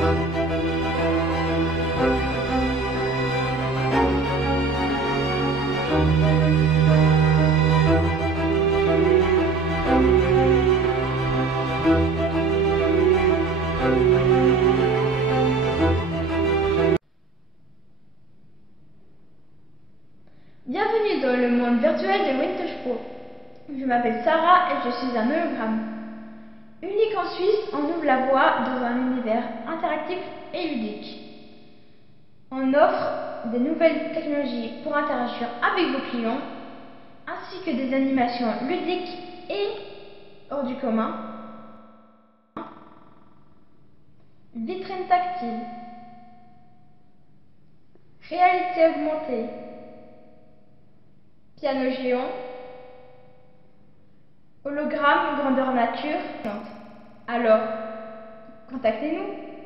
Bienvenue dans le monde virtuel de Vintage Pro. Je m'appelle Sarah et je suis un hologramme. Unique en Suisse, on ouvre la voie dans un univers interactif et ludique. On offre des nouvelles technologies pour interagir avec vos clients, ainsi que des animations ludiques et hors du commun. Vitrine tactile, réalité augmentée, piano géant, hologramme grandeur nature. Alors, contactez-nous.